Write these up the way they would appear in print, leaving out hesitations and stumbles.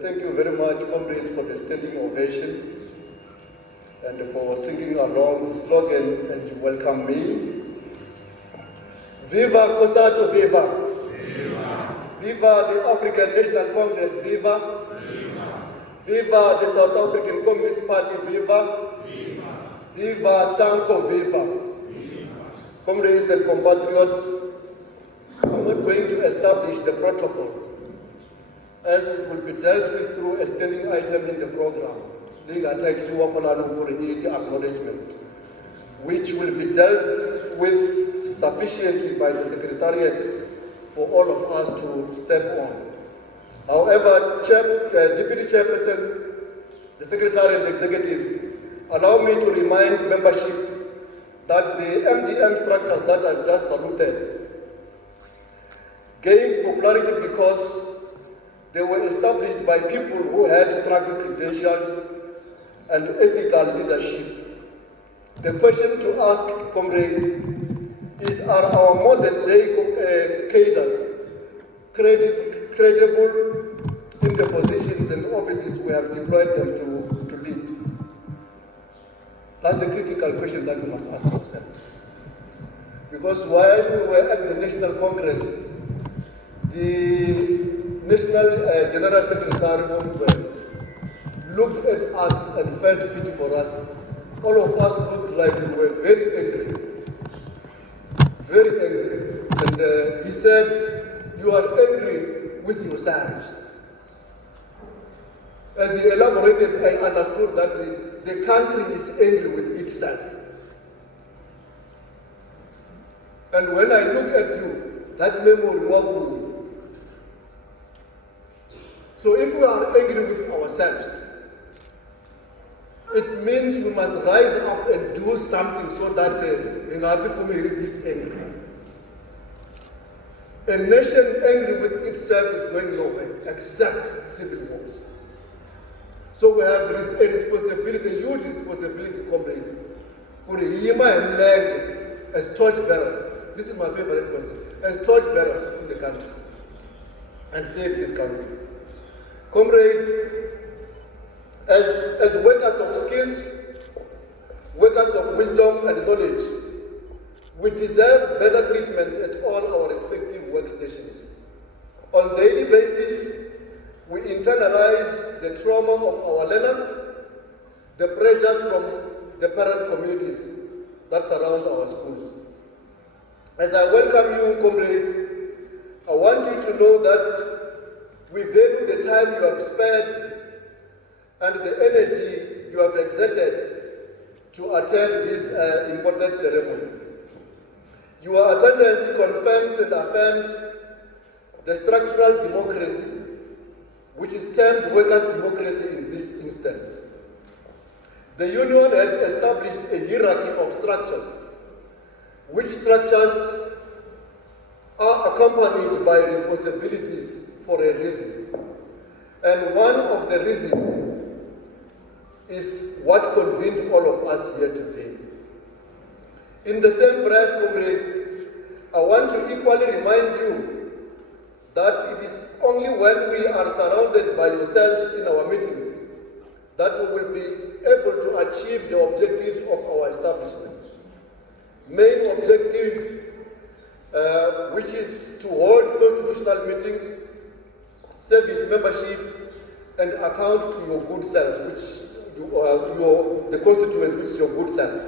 And thank you very much, comrades, for the standing ovation and for singing along the slogan as you welcome me. Viva COSATU, viva! Viva! Viva the African National Congress, viva! Viva! Viva the South African Communist Party, viva! Viva! Viva SANCO, viva! Viva! Comrades and compatriots, I'm not going to establish the protocol, as it will be dealt with through a standing item in the program, acknowledgement, which will be dealt with sufficiently by the Secretariat for all of us to step on. However, Deputy Chairperson, the Secretary and the Executive, allow me to remind membership that the MDM structures that I've just saluted gained popularity because they were established by people who had struggle credentials and ethical leadership. The question to ask, comrades, is are our modern day cadres credible in the positions and offices we have deployed them to lead? That's the critical question that we must ask ourselves. Because while we were at the National Congress, the National General Secretary looked at us and felt pity for us. All of us looked like we were very angry. Very angry. And he said, "You are angry with yourselves." As he elaborated, I understood that the country is angry with itself. And when I look at you, that memory will. So if we are angry with ourselves, it means we must rise up and do something so that this anger. A nation angry with itself is going nowhere, except civil wars. So we have a responsibility, a huge responsibility, comrades, as torchbearers. This is my favorite person, as torchbearers in the country, and save this country. Comrades, as workers of skills, workers of wisdom and knowledge, we deserve better treatment at all our respective workstations. On a daily basis, we internalize the trauma of our learners, the pressures from the parent communities that surround our schools. As I welcome you, comrades, I want you to know that we value the time you have spent and the energy you have exerted to attend this important ceremony. Your attendance confirms and affirms the structural democracy, which is termed workers' democracy in this instance. The union has established a hierarchy of structures, which structures are accompanied by responsibilities for a reason. And one of the reasons is what convened all of us here today. In the same breath, comrades, I want to equally remind you that it is only when we are surrounded by yourselves in our meetings that we will be able to achieve the objectives of our establishment. Main objective, which is to hold constitutional meetings, service membership, and account to your good selves, which the constituents, which is your good selves.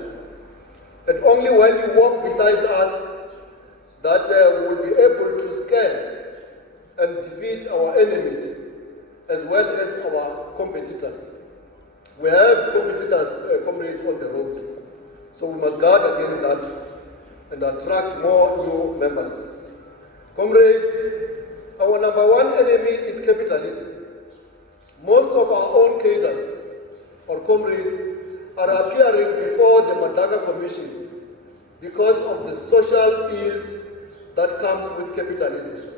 And only when you walk beside us that we will be able to scare and defeat our enemies as well as our competitors. We have competitors, comrades on the road, so we must guard against that and attract more new members. Comrades, our number one enemy is capitalism. Most of our own cadres or comrades are appearing before the Madaka Commission because of the social ills that comes with capitalism.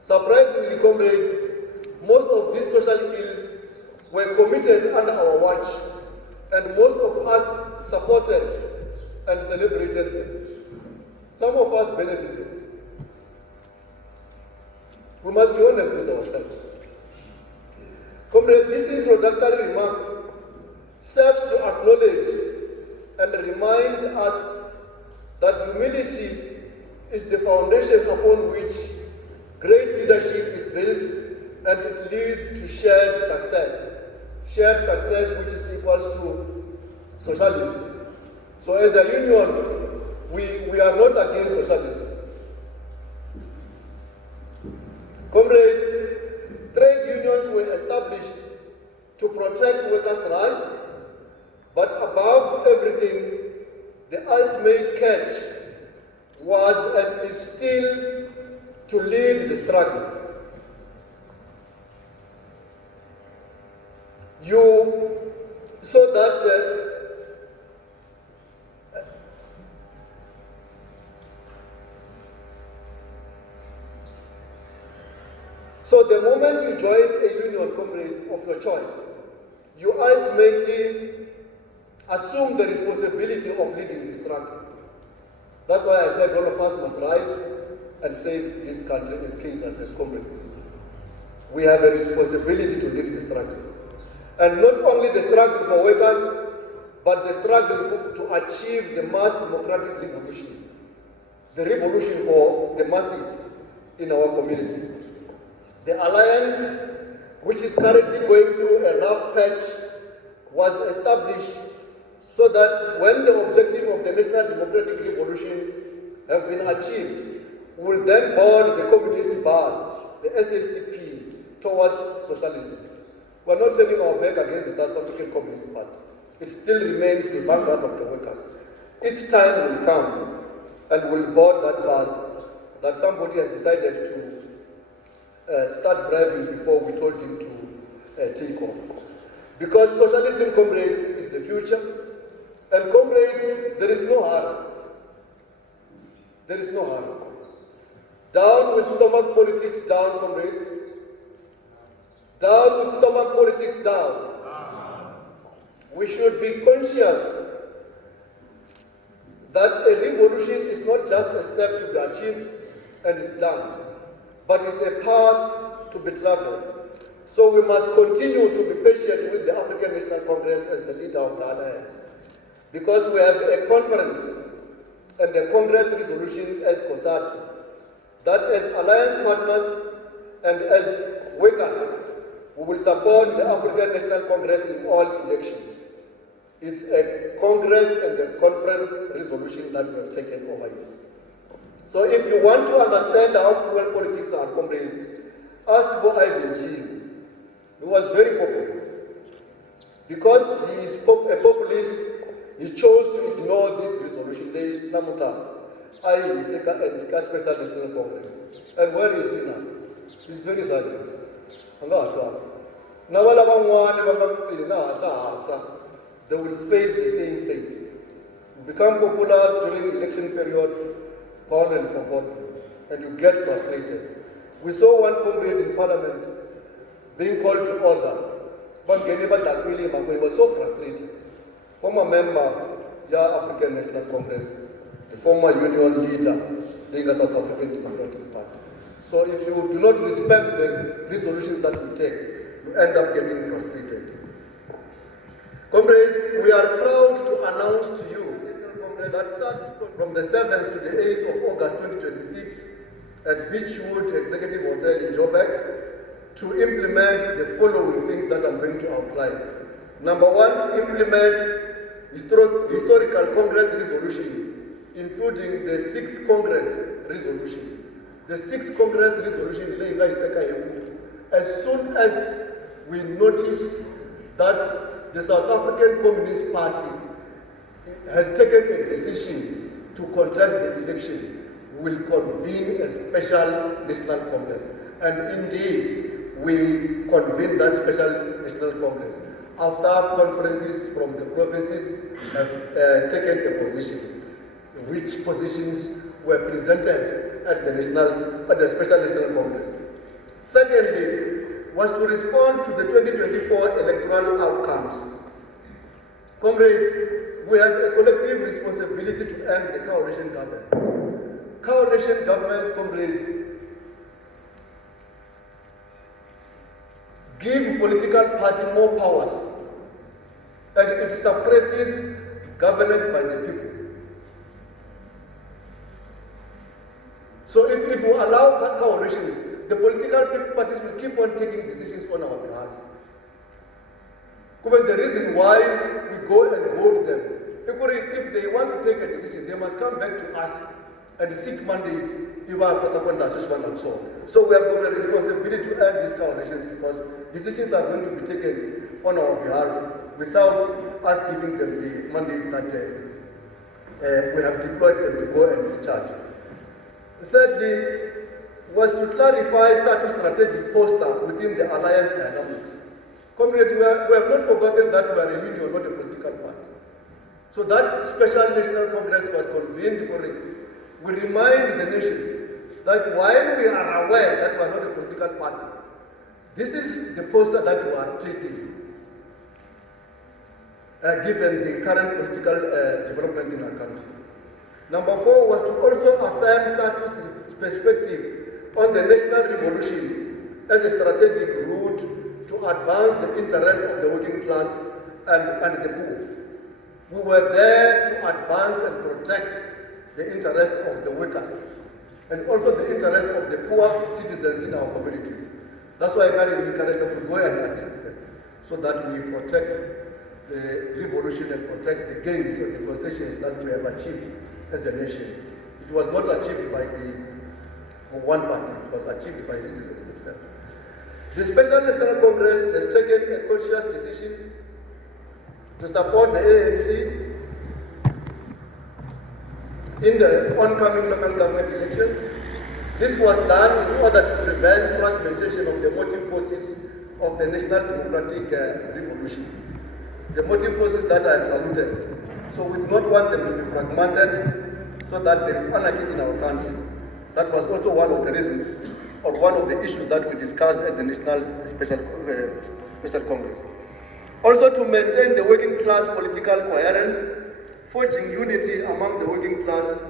Surprisingly, comrades, most of these social ills were committed under our watch, and most of us supported and celebrated them. Some of us benefited. We must be honest with ourselves. Comrades, this introductory remark serves to acknowledge and reminds us that humility is the foundation upon which great leadership is built, and it leads to shared success. Shared success which is equals to socialism. So as a union, we are not against socialism. Comrades, trade unions were established to protect workers' rights, but above everything, the ultimate catch was and is still to lead the struggle. So the moment you join a union, comrades, of your choice, you ultimately assume the responsibility of leading the struggle. That's why I said all of us must rise and save this country as Kenyans, as comrades. We have a responsibility to lead the struggle. And not only the struggle for workers, but the struggle to achieve the mass democratic revolution. The revolution for the masses in our communities. The alliance, which is currently going through a rough patch, was established so that when the objective of the National Democratic Revolution have been achieved, we will then board the communist bars, the SACP, towards socialism. We are not turning our back against the South African Communist Party. It still remains the vanguard of the workers. Its time will come and we'll board that bus that somebody has decided to start driving before we told him to take off. Because socialism, comrades, is the future. And comrades, there is no harm. There is no harm. Down with stomach politics, down, comrades. Down with stomach politics, down. We should be conscious that a revolution is not just a step to be achieved and it's done, but it's a path to be traveled. So we must continue to be patient with the African National Congress as the leader of the alliance, because we have a conference and a Congress resolution as COSATU, that as alliance partners and as workers, we will support the African National Congress in all elections. It's a Congress and a conference resolution that we have taken over years. So if you want to understand how cruel politics are, comrades, ask Bo Ivan G. He was very popular. Because he is a populist, he chose to ignore this resolution. They namuta, and Special National Congress. And where is he now? He's very silent. They will face the same fate. You become popular during election period, gone and forgotten, and you get frustrated. We saw one comrade in parliament being called to order. He was so frustrated. Former member, African National Congress, the former union leader, the South African Democratic Party. So if you do not respect the resolutions that we take, you end up getting frustrated. Comrades, we are proud to announce to you that Sadtu, from the 7th to the 8th of August 2026 at Beechwood Executive Hotel in Joburg, to implement the following things that I'm going to outline. Number one, to implement historical Congress resolution, including the 6th Congress resolution. The 6th Congress resolution, as soon as we notice that the South African Communist Party has taken a decision to contest the election, we will convene a special National Congress. And indeed, we convened that special National Congress after conferences from the provinces have taken a position, which positions were presented at the special National Congress. Secondly, was to respond to the 2024 electoral outcomes. Comrades, we have a collective responsibility to end the coalition government. Coalition government, comrades, give political party more powers, and it suppresses governance by the people. So if we allow coalitions, the political parties will keep on taking decisions on our behalf. The reason why we go and vote them, if they want to take a decision, they must come back to us and seek mandate. So we have got a responsibility to end these coalitions because decisions are going to be taken on our behalf without us giving them the mandate that we have deployed them to go and discharge. Thirdly, was to clarify Sadtu's strategic posture within the alliance dynamics. Comrades, we have not forgotten that we are a union, not a political party. So that special national congress was convened. We remind the nation that while we are aware that we are not a political party, this is the posture that we are taking, given the current political development in our country. Number 4 was to also affirm Sadtu's perspective on the national revolution as a strategic route to advance the interest of the working class and the poor. We were there to advance and protect the interest of the workers and also the interest of the poor citizens in our communities. That's why I encourage them to go and assist them so that we protect the revolution and protect the gains and the concessions that we have achieved as a nation. It was not achieved by the one party, it was achieved by citizens themselves. The Special National Congress has taken a conscious decision to support the ANC in the oncoming local government elections. This was done in order to prevent fragmentation of the motive forces of the National Democratic Revolution. The motive forces that I have saluted. So we do not want them to be fragmented so that there is anarchy in our country. That was also one of the reasons or one of the issues that we discussed at the National Special Congress. Also to maintain the working class political coherence, forging unity among the working class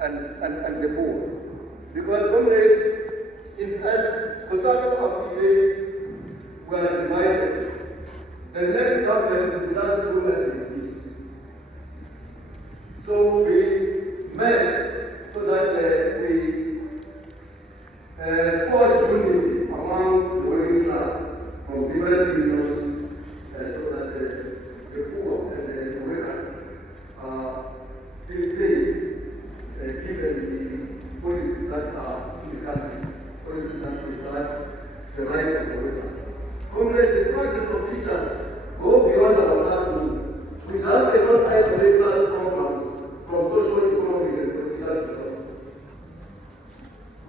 and the poor. Because comrades, if as conservative affiliates we are divided, the next government will just rule as it is. So we met so that we forge unity among the working class from different unions so that the poor and the workers are still safe given the policies that are in the country, policies that safeguard the rights of the workers. Comrades, the struggles of teachers go beyond our classroom. We just cannot isolate certain programs from social, economic, and political development.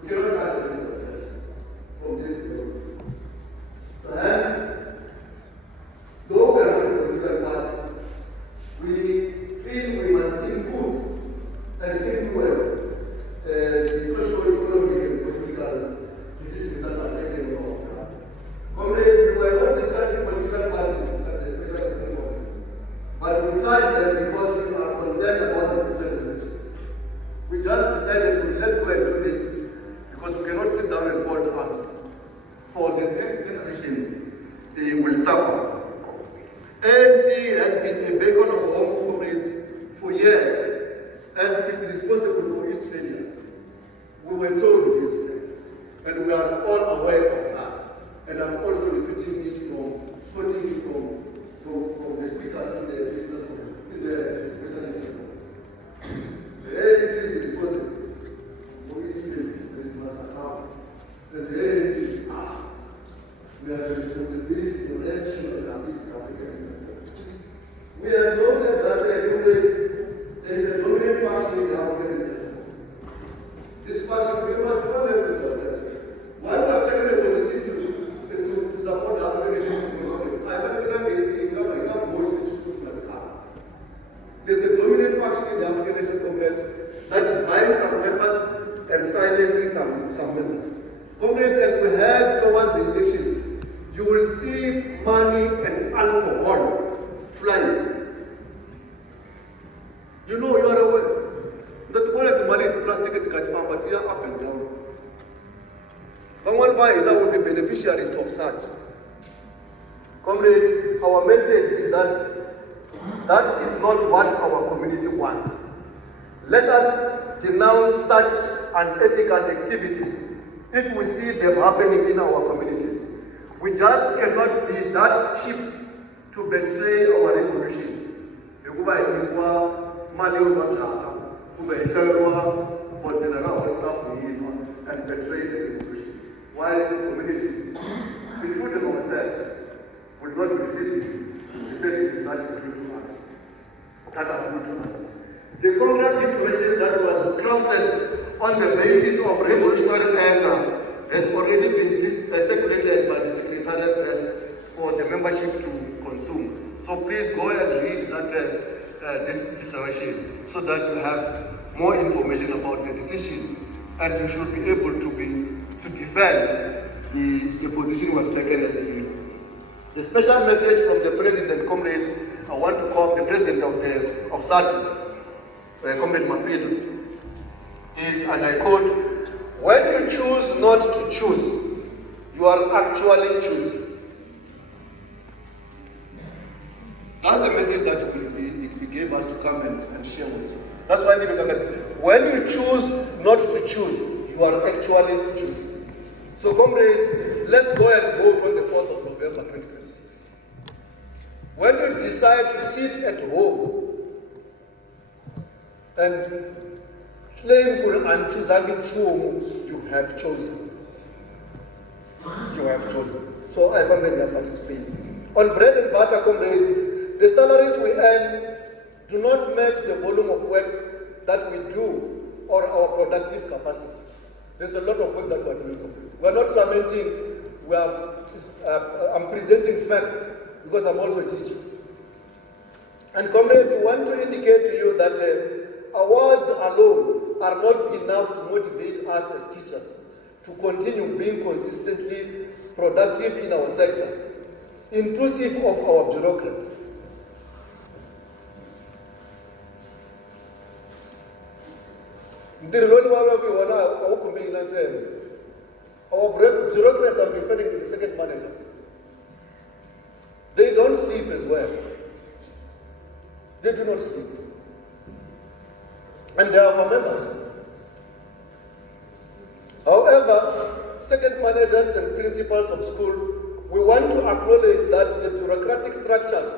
We cannot isolate ourselves from this development. So hence, though we are not a political party, we feel we must input and influence the social, economic, and political decisions that are taken in our country. Comrades, we were not discussing political parties at the Special National Congress, but we tried them because we are concerned about the future generation. We just decided, let's go and do this because we cannot sit down and fold arms. For the next generation, they will suffer. ANC has been a beacon of hope, comrades, for years, and is responsible for its failures. We were told this, and we are all aware of that. And I'm also repeating it from quoting it from the speakers in the National Congress, in the Special National Congress. The ANC is responsible for its failures, and it must account. And the ANC is us. We have the responsibility to rescue and assist Africans. We have noted that there is a dominant faction in the African. This faction, we must be honest with ourselves. Why we have taken a position to support the African Congress? I haven't done anything, I can't motion to shoot my car. There's a dominant faction in the African National Congress that is buying some members and silencing some members. Congress, as we head towards the elections, you will see money and alcohol flying. You know, you are aware that one of the money to class ticket can farm, but they are up and down. One by now will be beneficiaries of such. comrades, our message is that that is not what our community wants. Let us denounce such unethical activities if we see them happening in our communities. We just cannot be that cheap to betray our revolution. And betray the revolution. While communities, including ourselves, will not receive the services that is due to us, that are due to us. The Congress declaration that was crafted on the basis of revolutionary anger has already been circulated by the Secretariat Desk for the membership to consume. So please go and read that declaration so that you have more information about the decision, and you should be able to defend the position we have taken as a union. The special message from the President, comrades, I want to call the President of Sadtu, Comrade Mapilo, is, and I quote, "When you choose not to choose, you are actually choosing." That's the message that he gave us to come and share with you. That's why when you choose not to choose, you are actually choosing. So comrades, let's go and vote on the 4th of November 2026. When you decide to sit at home and claim you have chosen. You have chosen. So I family participate. On bread and butter, comrades, the salaries we earn do not match the volume of work that we do or our productive capacity. There's a lot of work that we're doing, comrades. We're not lamenting, I'm presenting facts because I'm also a teacher. And comrades, we want to indicate to you that awards alone are not enough to motivate us as teachers to continue being consistently productive in our sector, inclusive of our bureaucrats. Our bureaucrats, I'm referring to the second managers. They don't sleep as well. They do not sleep. And they are our members. However, second managers and principals of school, we want to acknowledge that the bureaucratic structures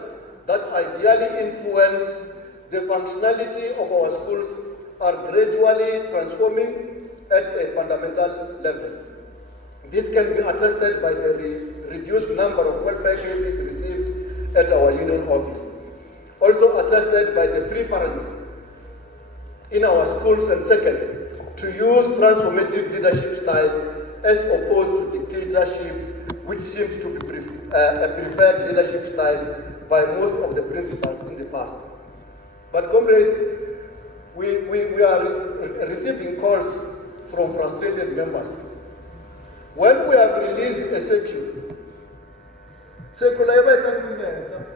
that ideally influence the functionality of our schools are gradually transforming at a fundamental level. This can be attested by the reduced number of welfare cases received at our union office. Also attested by the preference in our schools and circuits to use transformative leadership style as opposed to dictatorship, which seemed to be a preferred leadership style by most of the principals in the past. But comrades, we are receiving calls from frustrated members. When we have released a circular,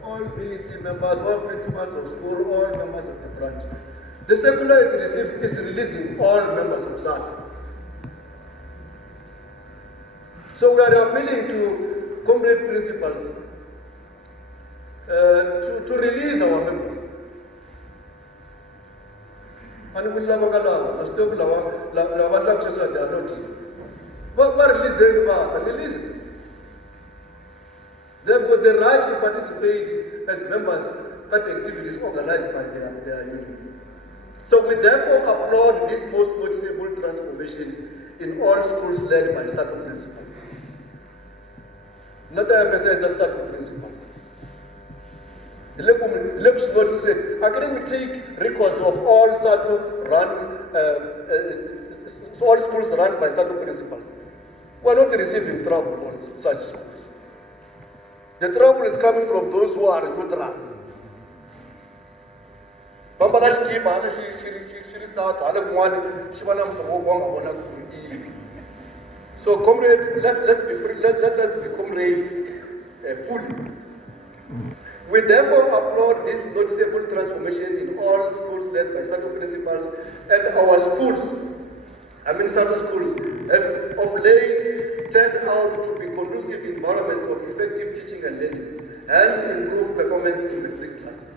all BEC members, all principals of school, all members of the branch, the circular is releasing all members of Sadtu. So we are appealing to comrade principals to release our members. And we love they are not. But release them. They've got the right to participate as members at the activities organized by their union. So we therefore applaud this most noticeable transformation in all schools led by Sadtu principals. Not the emphasize the Sadtu principals. Let's notice it. Again, we take records of all Sadtu all schools run by Sadtu principals. We're not receiving trouble on such schools. The trouble is coming from those who are neutral. So comrades, let's be comrades fully. We therefore applaud this noticeable transformation in all schools led by Sadtu principals, and our schools, Sadtu schools, have of late turned out to be conducive environments of effective teaching and learning. hence improve performance in matric classes.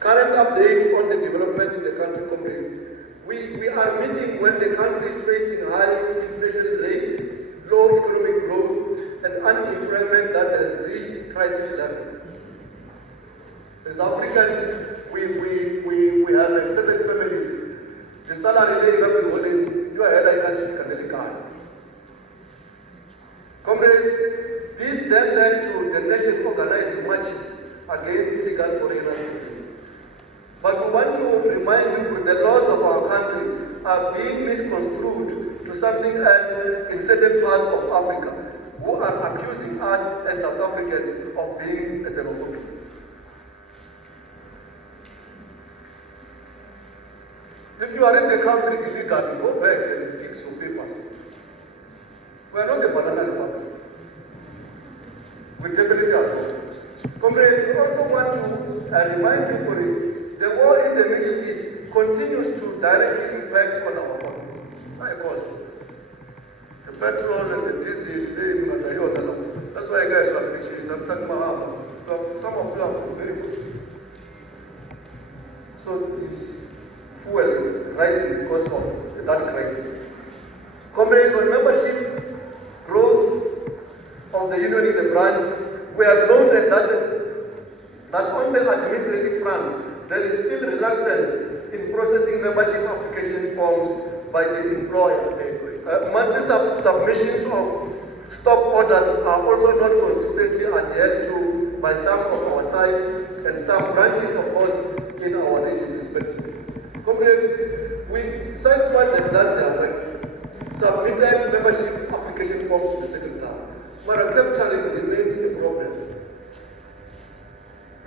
Current update on the development in the country, comrades. We are meeting when the country is facing high inflation rate, low economic growth, and unemployment that has reached crisis level. As Africans, we have extended families. The salary level you are like us Comrades, this then led to the nation organizing marches against illegal foreigners. But we want to remind you that the laws of our country are being misconstrued to something else in certain parts of Africa, who are accusing us as South Africans of being xenophobic. If you are in the country illegally, go back and fix your papers. We are not the banana republic. We definitely are. Comrades, we also want to remind people the war in the Middle East continues to directly impact on our economy. My God. The petrol and the diesel, that's why guys appreciate it. I'm talking about some of you are very good. So this fuel is rising because of that crisis. Comrades, on membership growth of the union in the branch, we have noted that on the administrative front, there is still reluctance in processing membership application forms by the employer. Monthly submissions of stop orders are also not consistently adhered to by some of our sites and some branches, of course, in our region respectively. Comrades, sites twice have done their work, submitted membership application forms to the secretary. But a capturing remains a problem.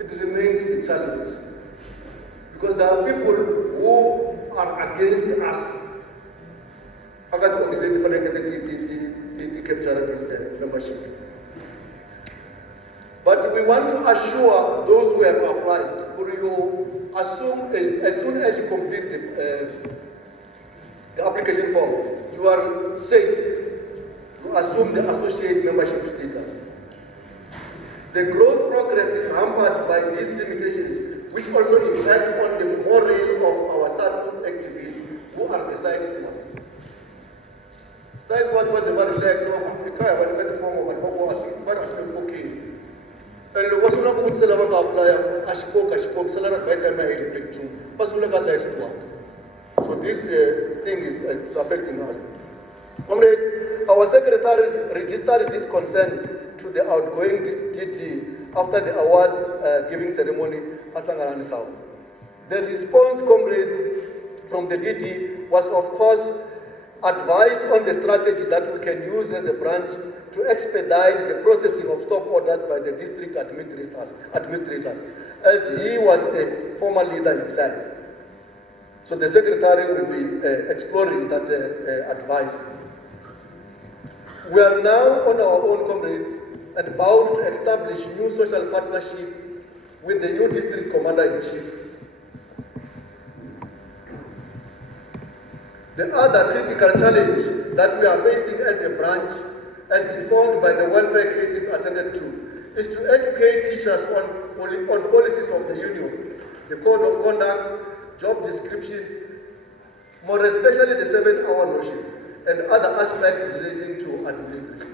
It remains a challenge. Because there are people who are against us. I got obviously the capture this membership. But we want to assure those who have applied, you assume as soon as you complete the application form, you are safe to assume the associate membership status. The growth progress is hampered by these limitations, which also impact on the morale of our Sadtu activists who are the site stewards. Site was a very relaxed, the form of an okay. And what's not good to apply a spoke, salary advisor may reflect too. So this thing is affecting us. Comrades, our secretary registered this concern to the outgoing DT after the awards giving ceremony at Sangaran South. The response, comrades, from the DT was, of course, advice on the strategy that we can use as a branch to expedite the processing of stop orders by the district administrators, as he was a former leader himself. So the secretary will be exploring that advice. We are now on our own, comrades, and bound to establish new social partnership with the new district commander-in-chief. The other critical challenge that we are facing as a branch, as informed by the welfare cases attended to, is to educate teachers on policies of the union, the code of conduct, job description, more especially the 7-hour notion, and other aspects relating to administration.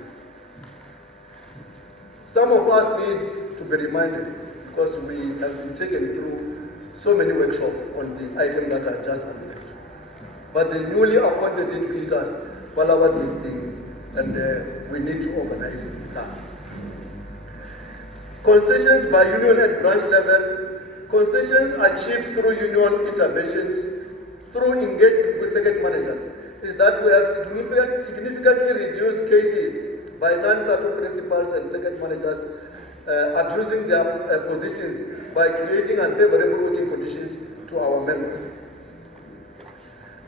Some of us need to be reminded because we have been taken through so many workshops on the item that I just alluded to. But the newly appointed educators follow this thing, and we need to organize that. Concessions by union at branch level. Concessions achieved through union interventions, through engagement with circuit managers, is that we have significantly reduced cases by non-Sadtu principals and circuit managers abusing their positions by creating unfavorable working conditions to our members.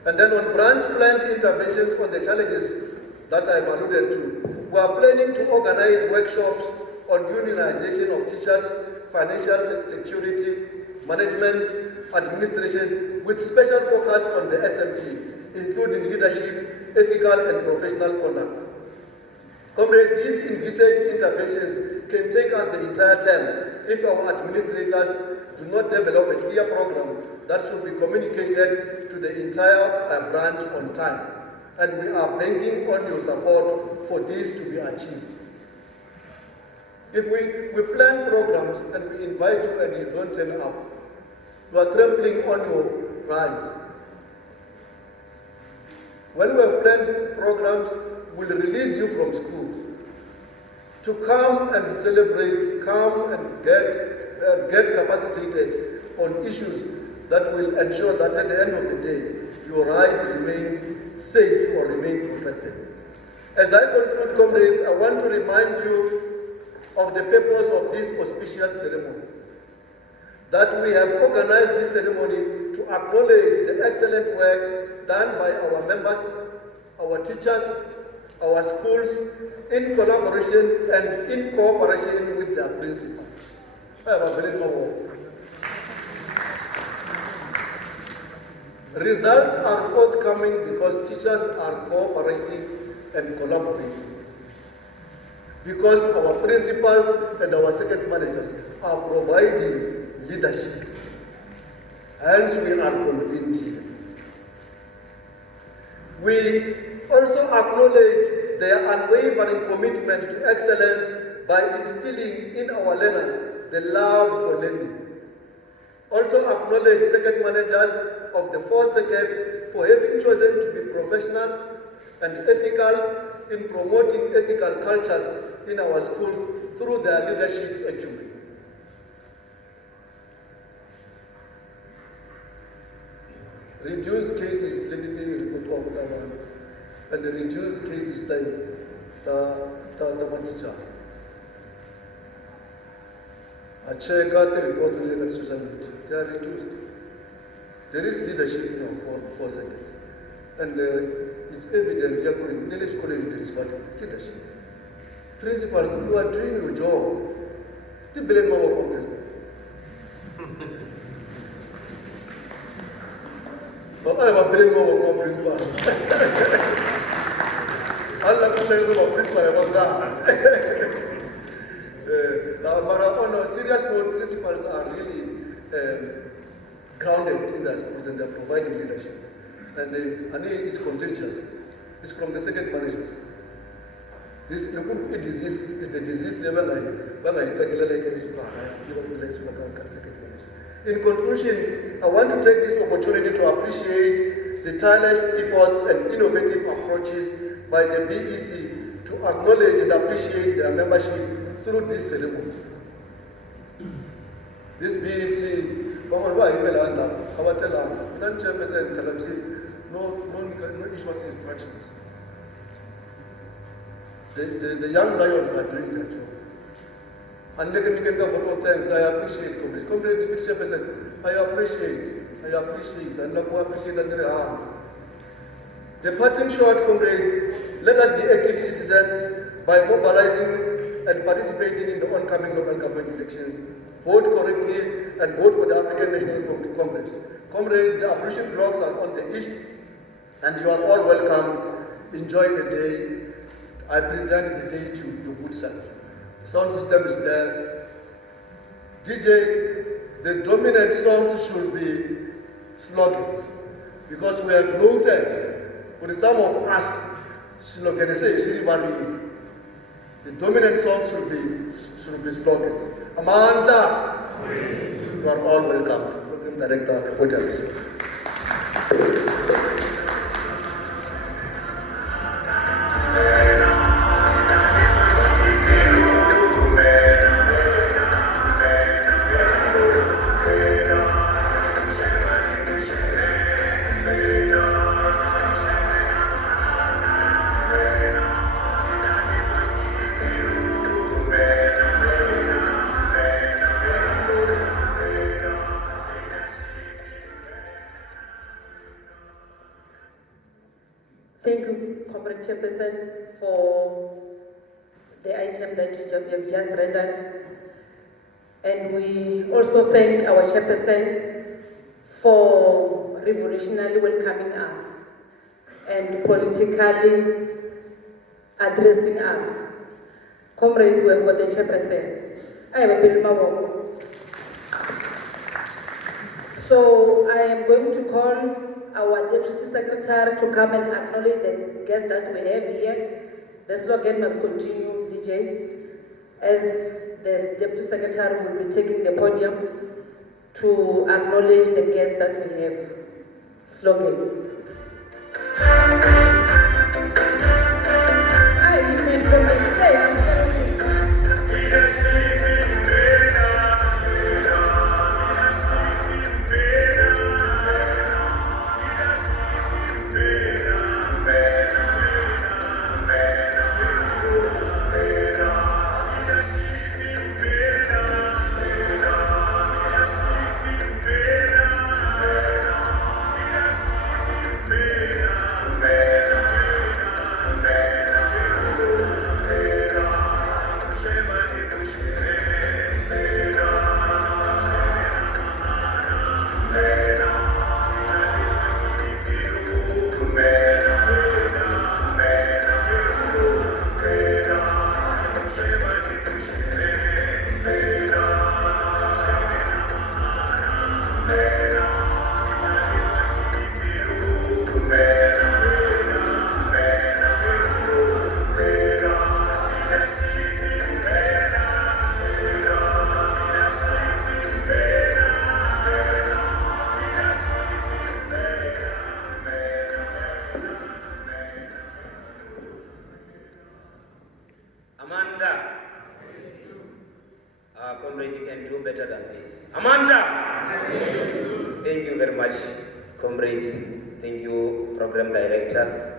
And then on branch planned interventions on the challenges that I've alluded to, we are planning to organize workshops on unionization of teachers, financial security, management, administration, with special focus on the SMT, including leadership, ethical and professional conduct. Comrades, these envisaged interventions can take us the entire term if our administrators do not develop a clear program that should be communicated to the entire branch on time. And we are banking on your support for this to be achieved. If we plan programs and we invite you and you don't turn up, you are trampling on your rights. When we have planned programs, we'll release you from schools to come and celebrate, come and get capacitated on issues that will ensure that at the end of the day, your rights remain safe or remain protected. As I conclude, comrades, I want to remind you of the purpose of this auspicious ceremony. That we have organized this ceremony to acknowledge the excellent work done by our members, our teachers, our schools, in collaboration and in cooperation with their principals. I have a very more. Results are forthcoming because teachers are cooperating and collaborating. Because our principals and our second managers are providing leadership. Hence, we are convened here. We also acknowledge their unwavering commitment to excellence by instilling in our learners the love for learning. Also acknowledge second managers of the four circuits for having chosen to be professional and ethical in promoting ethical cultures in our schools through their leadership acumen. Reduce cases, and reduce cases time. I check out the report on legal social media. They are reduced. There is leadership in our four seconds. And it's evident there is what leadership. Principals, you are doing your job. The blame more of principal. But I have a blame more of principal. Allah can tell you about principal about that. But on a serious note, principals are really grounded in their schools and they are providing leadership. And it is contagious. It's from the second managers. This disease is the disease level. In conclusion, I want to take this opportunity to appreciate the tireless efforts and innovative approaches by the BEC to acknowledge and appreciate their membership through this ceremony. This BEC, no issue of instructions. The young lions are doing their job. And make a vote of thanks. I appreciate comrades. Comrades, Deputy Chairperson, I appreciate, and I appreciate and hand. The parting short, comrades, let us be active citizens by mobilizing and participating in the oncoming local government elections. Vote correctly and vote for the African National Congress. Comrades, the ablution blocks are on the east and you are all welcome. Enjoy the day. I present the day to your good self. The sound system is there. DJ, the dominant songs should be slogans because we have noted with some of us, the dominant songs should be slogans. Amanda, you are all welcome. Program Director, Podiums. Thank you, Comrade Chairperson, for the item that you have just rendered. And we also thank our Chairperson for revolutionarily welcoming us and politically addressing us. Comrades, we have got the chairperson. I have a bill mawoko. So I am going to call our Deputy Secretary to come and acknowledge the guests that we have here. The slogan must continue, DJ, as the Deputy Secretary will be taking the podium to acknowledge the guests that we have. Slogan. Comrade, you can do better than this. Amanda! Thank you very much, comrades. Thank you, Program Director.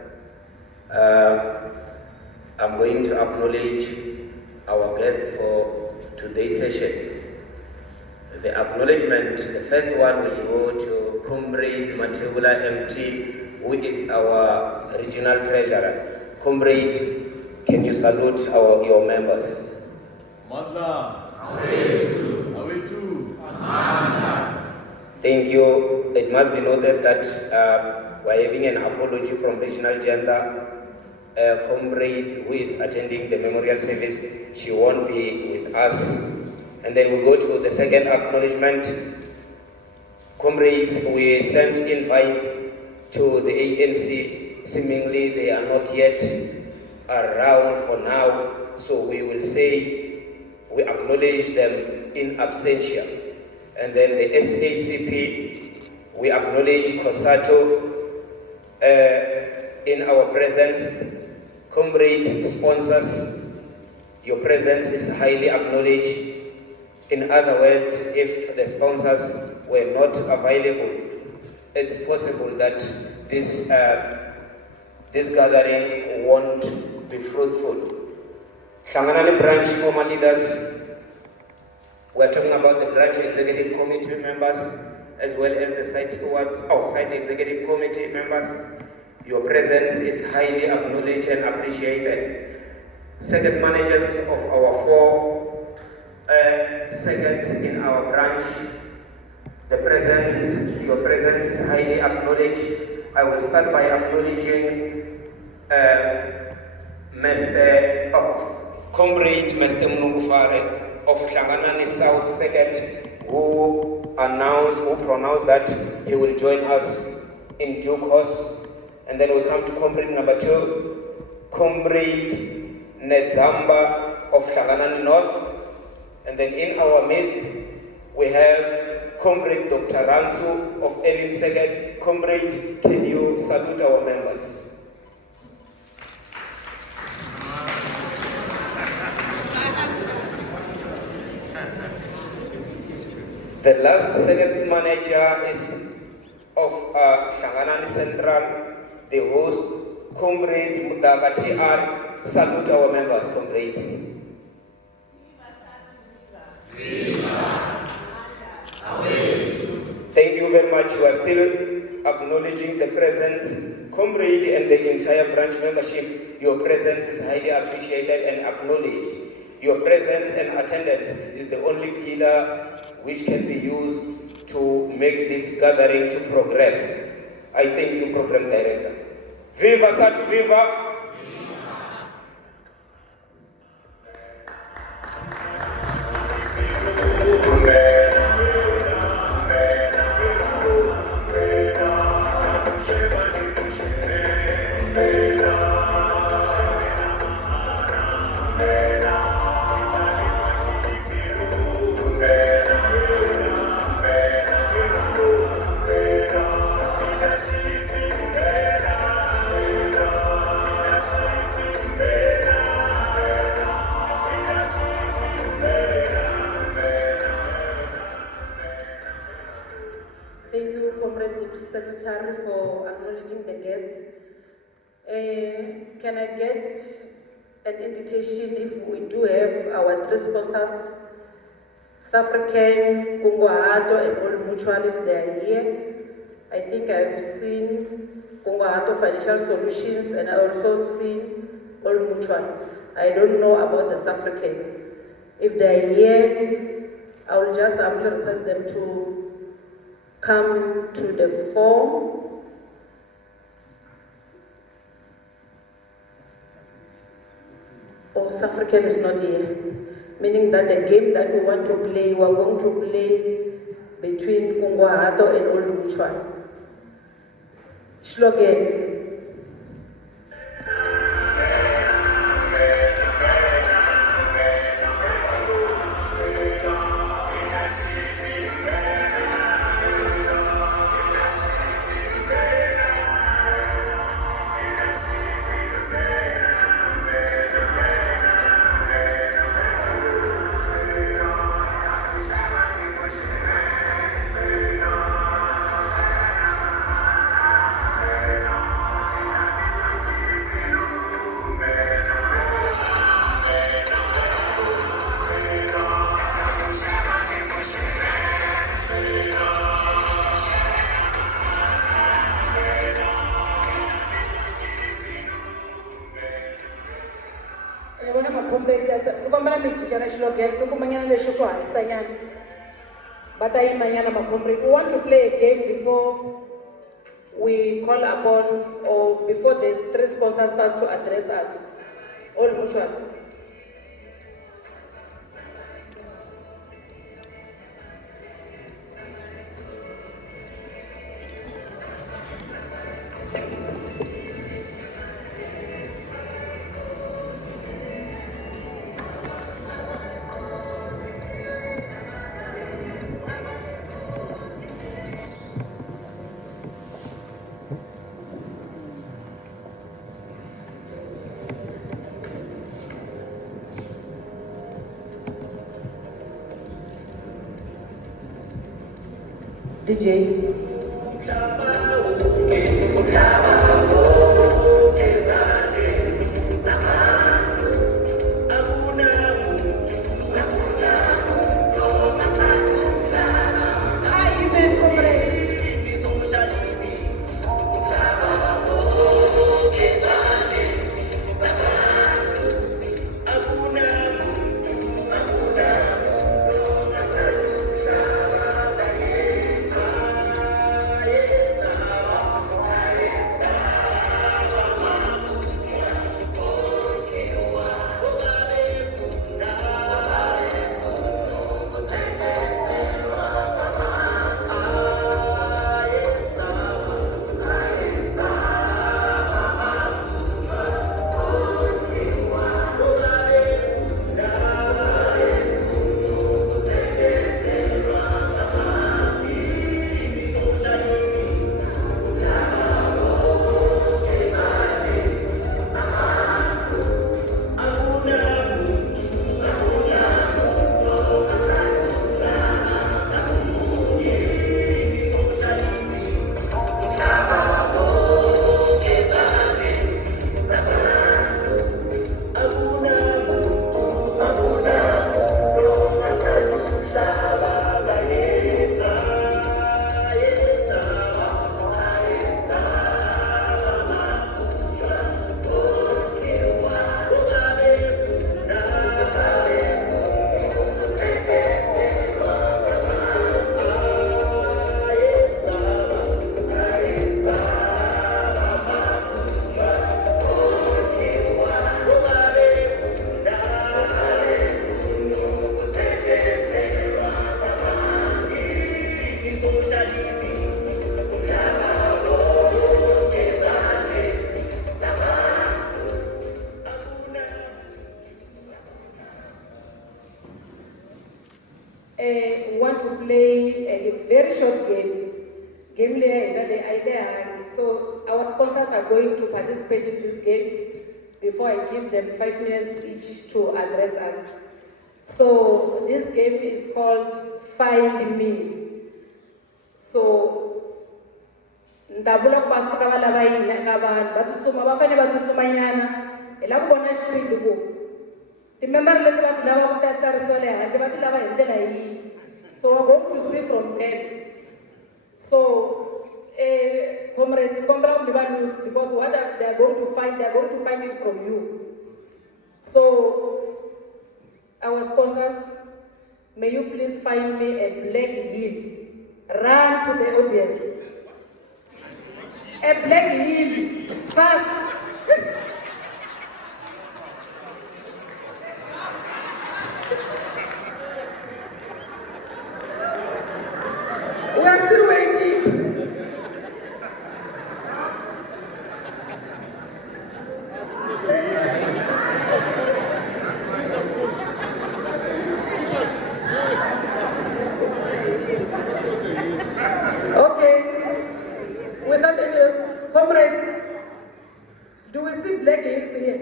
I'm going to acknowledge our guest for today's session. The acknowledgement, the first one will go to Comrade Matebula MT, who is our regional treasurer. Comrade, can you salute your members? Madla. Thank you. It must be noted that we're having an apology from Regional Gender. Comrade who is attending the memorial service, she won't be with us. And then we go to the second acknowledgement. Comrades, we sent invites to the ANC. Seemingly they are not yet around for now, so we will say we acknowledge them in absentia. And then the SACP, we acknowledge Sadtu in our presence. Comrade sponsors, your presence is highly acknowledged. In other words, if the sponsors were not available, it's possible that this gathering won't be fruitful. Shanganani branch former leaders, we're talking about the branch executive committee members as well as the site stewards, site executive committee members. Your presence is highly acknowledged and appreciated. Second managers of our 4 seconds in our branch, your presence is highly acknowledged. I will start by acknowledging Comrade Mr. Mnugufare of Shanganani South Second, who pronounced that he will join us in due course. And then we come to Comrade number 2, Comrade Nedzamba of Shanganani North. And then in our midst, we have Comrade Dr. Rantu of Elim Seged. Comrade, can you salute our members? The last second manager is of Shanganani Central, the host, Comrade Mudagati R. Salute our members, comrade. Thank you very much. We are still acknowledging the presence, comrade, and the entire branch membership. Your presence is highly appreciated and acknowledged. Your presence and attendance is the only pillar which can be used to make this gathering to progress. I thank you, Program Director. Viva Sadtu, viva! Thank you, Comrade Deputy Secretary, for acknowledging the guests. Can I get an indication if we do have our three sponsors, Safrican, Kungwahato, and Old Mutual, if they are here? I think I've seen Kungwahato Financial Solutions, and I also seen Old Mutual. I don't know about the South African. If they're here, I will just humbly request them to come to the fore. Oh, South African is not here. Meaning that the game that we want to play, we are going to play between Kungwahato and Old Mutual. Slogan. We want to play a game before we call upon, or before the three sponsors start to address us. All mutual. DJ. We want to play a very short game. So our sponsors are going to participate in this game before I give them 5 minutes each to address us. So this game is called Find Me. So ndabula ku va fika va lava yini eka vanhu va tsutsuma va fanele va tsutsumanyana hi la ku vona xipidi ku timembara leti va ti lava ku ta tsarisiwa le handle va ti lava hi ndlela yihi. So we're going to see from them. So comrades, kombela ku mi va loose because what they are going to find it from you. So our sponsors, may you please find me a black heel. Run to the audience. A black heel, fast. We are still waiting. Okay. Without any comrades, do we see black heels here?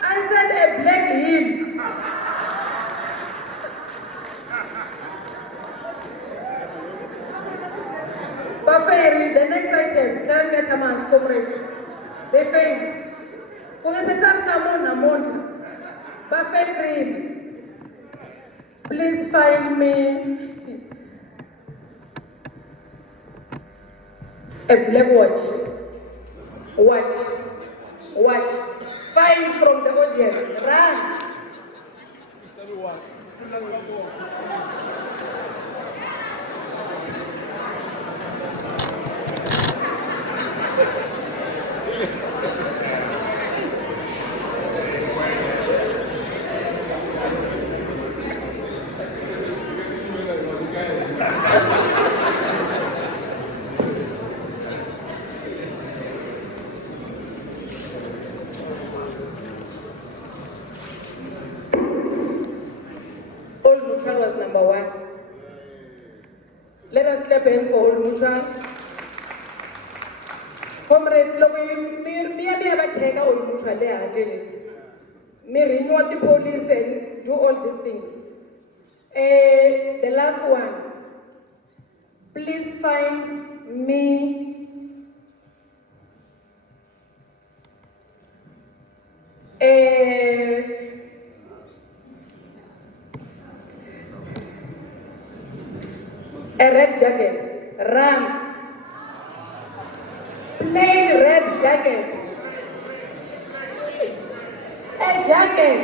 I said a black heel. Buffet, the next item, tell me Tamas, comrades. They failed. Buffet green. Please find me a black watch. Watch. Find from the audience. Run. Old Mutual was number 1. Let us clap hands for Old Mutual. Comrades, me check Old Mutual there. Me renew the police and do all this thing. The last one. Please find me a red jacket. Run. Plain red jacket. A jacket.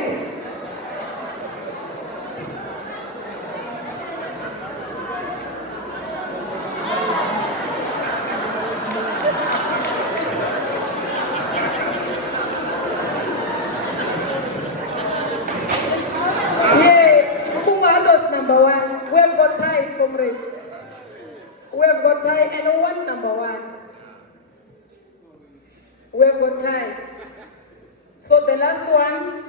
Number 1. We have got ties, comrades. We have got tie and one number 1. We have got tie. So the last one,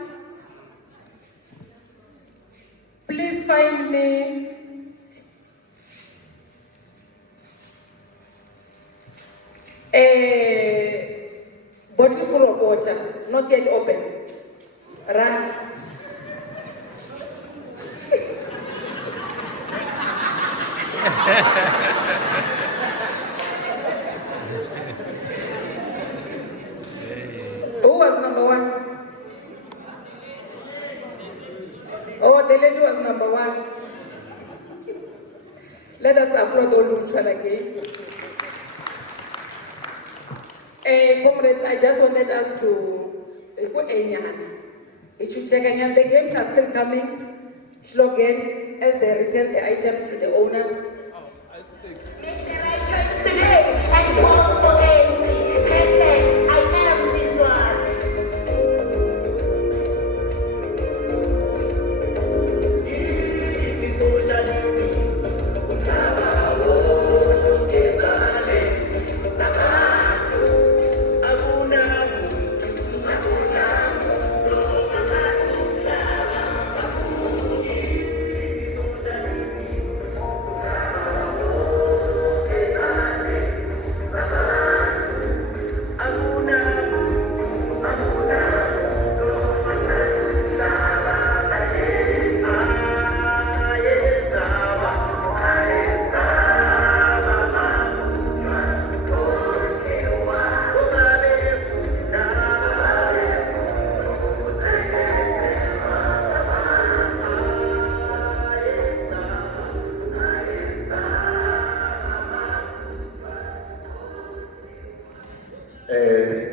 please find me a bottle full of water, not yet open. Run. Who was number 1? Oh, the lady was number 1. Let us applaud Old Mutual again. Comrades, I just wanted us to the games are still coming. Slogan as they return the items to the owners. Make the right choice today and call for it. Hashtag I am this one.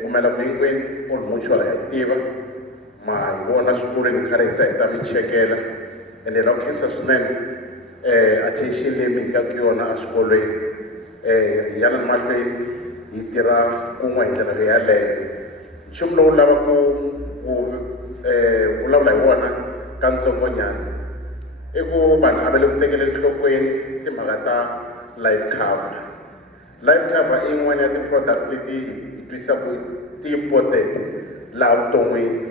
pfumela ku hinkwenu or mutual ya yi tiva ma hi vona swikolweni hi karhi hi ta mi chekela ende la ku khensa swinene attention leyi mi nyikaka yona eswikolweni hi yana mahlweni hi tirha kun'we hi ndlela yaleyo nchumu lowu lava ku vulavula hi wona kantsongonyana i ku vanhu a va le ku tekeleni nhlokweni timhaka ta life cover. Life cover i yin'wana ya ti-product leti hi twisaku ti-important laha vuton'wini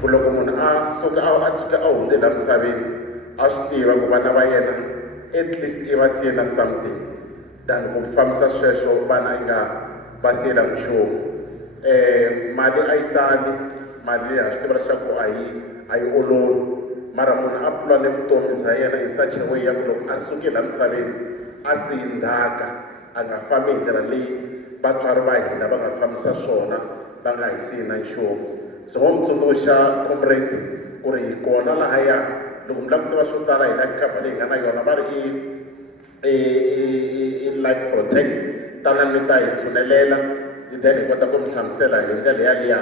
ku loko munhu a tshuka a hundze la misaveni a swi tiva ku vana va yena at least i va siyela something than ku fambisa sweswo vana i nga va siyela nchumu. Mali a yi tali mali ha swi tiva leswaku a yi olovi mara munhu a pulane vutomi bya yena hi such a way ya ku loko a suke la misaveni a siyindhaka a nga fambi hi ndlela leyi vatswari va hina va nga fambisa swona va nga hi siyi na nchumu. So wo mi tsundzuxa comrade ku ri hi kona lahaya loko mi lava ku tiva swo tala hi life cover leyi nga na yona va ri i life protect tanani mi ta hi tshunelela then hi kota ku mi hlamusela hi ndlela yaliya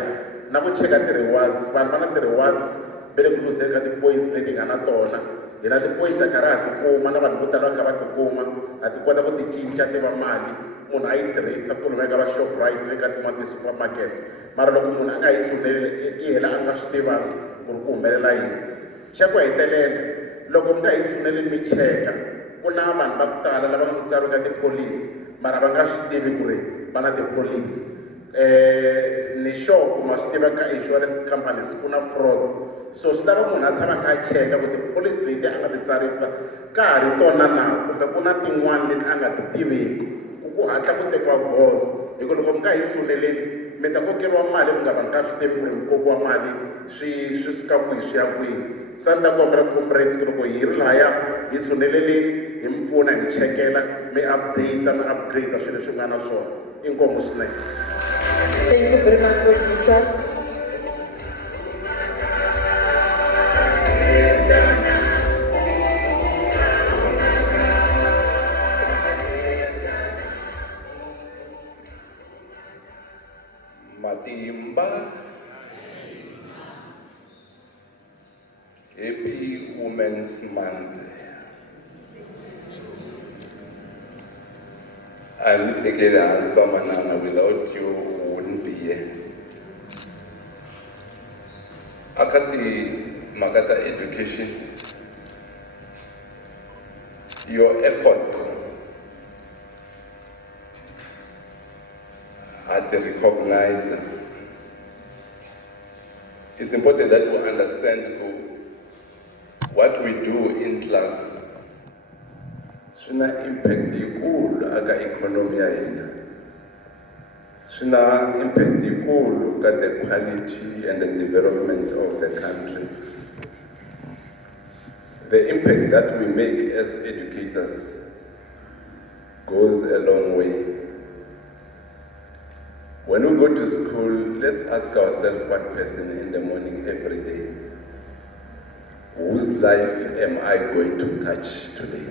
na ku cheka ti-rewards vanhu va na ti-rewards va le ku luzeni ka ti-points leti nga na tona hina ti-points a karhi a ti kuma na vanhu vo tala va kha va ti kuma a ti kota ku ti cinca ti va mali munhu a yi tirhisa ku lumeka va shoprite le ka tin'wana ti-supermarkets mara loko munhu a nga yi tshuneli i hela a nga swi tivangi ku ri ku humelela yini. Xa ku hetelela loko mi nga yi tshuneli mi cheka ku na vanhu va ku tala lava nga tsariwi ka tipholisi mara va nga swi tivi ku ri va na tipholisi. Ni sure ku ma swi tiva ka insurance companies ku na fraud so swi lava munhu a tshama kha a cheka ku tipholisi leti a nga ti tsarisa ka ha ri tona na kumbe ku na tin'wana leti a nga ti tiviki ku hatla ku tekiwa goza hi ku loko mi nga yi tshuneleli mi ta kokeriwa mali mi nga va nga swi tivi ku ri mikoko wa mali swi suka kwihi swi ya kwihi. Se ni ta kombela comrades ku loko hi ri lahaya hi tshuneleleni hi mi pfuna hi mi chekela mi update mi upgrade swilo leswi nga na swona inkomu swinene. Thank you very much, Coach Richard. Matimba. Happy Women's Month. I'm taking the answer, Manana. Without you, we wouldn't be here. Akati Magata Education, your effort at the recognizer. It's important that we understand what we do in class. Suna impact ikulu aka economy ya hina. Suna impact ikulu ka the quality and the development of the country. The impact that we make as educators goes a long way. When we go to school, let's ask ourselves one question in the morning every day. Whose life am I going to touch today?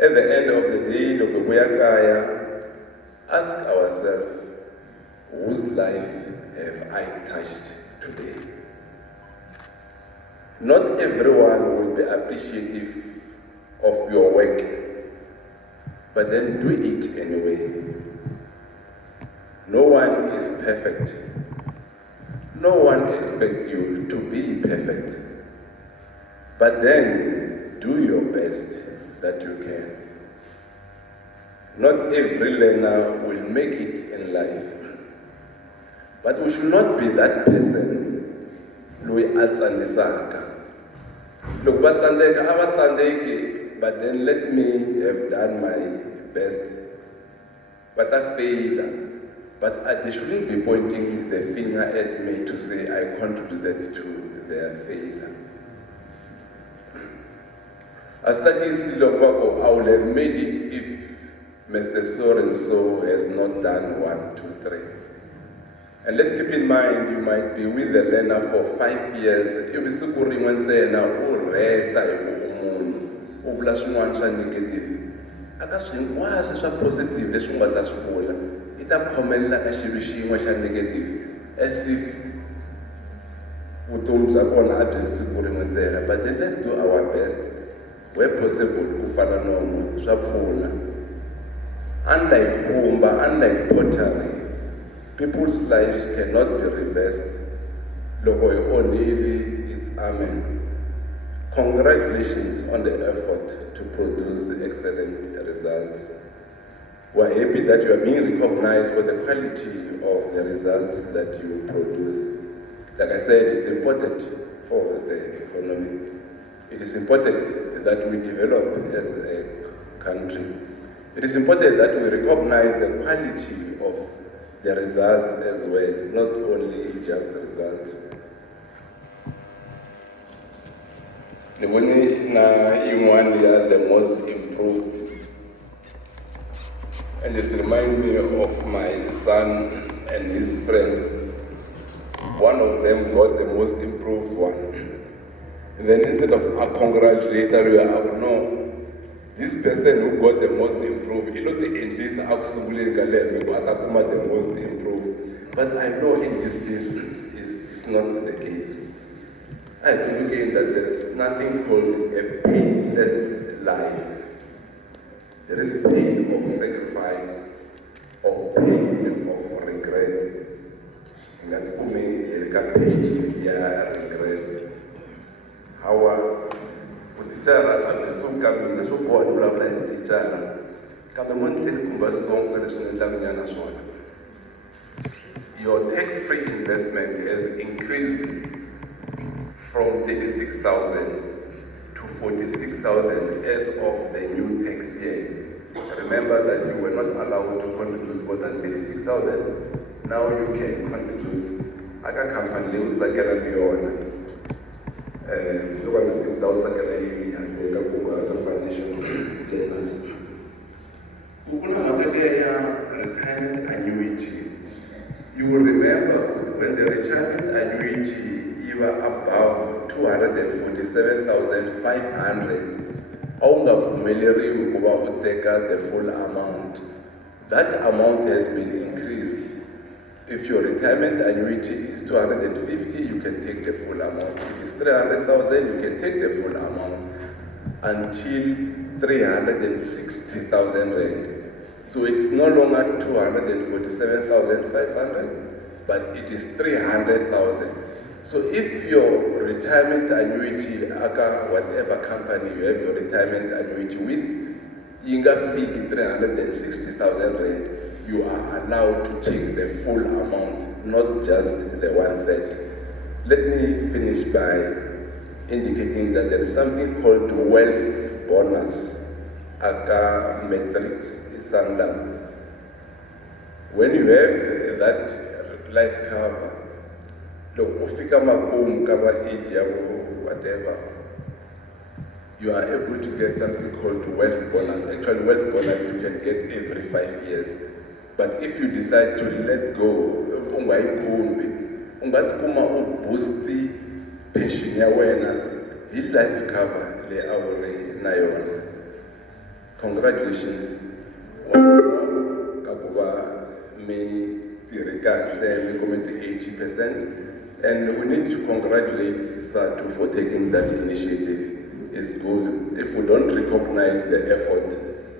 At the end of the day, ask ourselves, whose life have I touched today? Not everyone will be appreciative of your work, but then do it anyway. No one is perfect. No one expects you to be perfect. But then do your best that you can. Not every learner will make it in life. But we should not be that person who atsandisaka. Look, but then let me have done my best. But I failed. But they shouldn't be pointing the finger at me to say I contributed to their failure. As studies look back, I would have made it if Mr. So-and-so has not done 1, 2, 3. And let's keep in mind, you might be with the learner for 5 years. If it's negative. Aka swin'wana swa positive leswi nga ta swi vula hi ita khomelela ka xilo xin'we xa negative as if vutomi bya kona a byi ri siku rin'we ntsena. But then let's do our best where possible ku pfala nomo swa pfuna. Unlike Umba, unlike pottery, people's lives cannot be reversed. Loko hi onhile, it's amen. Congratulations on the effort to produce excellent results. We're happy that you are being recognized for the quality of the results that you produce. Like I said, it's important for the economy. It is important that we develop as a country. It is important that we recognize the quality of the results as well, not only just results. Nibuni na yingwani ya the most improved, and it reminds me of my son and his friend. One of them got the most improved one. And then instead of a congratulatory, I would know this person who got the most improved, he looked at least absolutely the most improved. But I know in this case is not the case. I think again that there's nothing called a painless life. There is pain of sacrifice or pain of regret. And that pain, yeah, regret. How utitsara abisuka mina swo boha ni vulavula hi titsara kambe mo ndleni kumba switsongo leswi ni endlaka nyana swona. Your tax-free investment has increased from 36,000 to 46,000 as of the new tax year. Remember that you were not allowed to contribute more than 36,000. Now you can contribute. Aka company leyi u tsakela yona. Loko ni tindhawu tsakela yihi handle ka kunguhata financial planners. Ku na mhaka ya retirement annuity. You will remember when the retirement annuity was above 247,500. Awungapfumeleriwi ku va u teka the full amount. That amount has been increased. If your retirement annuity is 250, you can take the full amount. If it's 300,000, you can take the full amount until 360,000 rand. So it's no longer 247,500, but it is 300,000. So if your retirement annuity, aka whatever company you have your retirement annuity with, yinga fee 360,000 rand, you are allowed to take the full amount, not just the 1/3. Let me finish by indicating that there is something called wealth bonus, aka matrix isandam. When you have that life cover, look, ufika makumu cover age whatever, you are able to get something called wealth bonus. Actually, wealth bonus you can get every 5 years. But if you decide to let go, ungatikuma boost pension ya wena, hi life cover le awuri na yona. Congratulations once more, kakuba me tirikahle me commit 80%, and we need to congratulate Sadtu for taking that initiative. It's good. If we don't recognize the effort,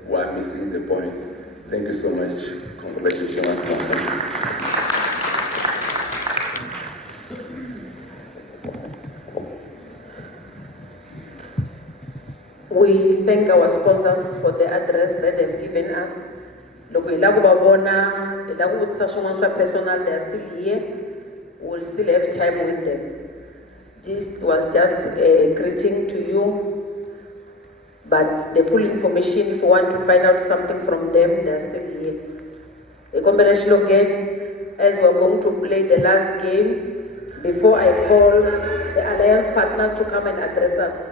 we are missing the point. Thank you so much. Congratulations once more. We thank our sponsors for the address that they've given us. Loko ila ku babona, ila ku vutisa swin'wana swa personal, they are still here. We'll still have time with them. This was just a greeting to you, but the full information, if you want to find out something from them, they are still here. A combination again, as we're going to play the last game, before I call the alliance partners to come and address us.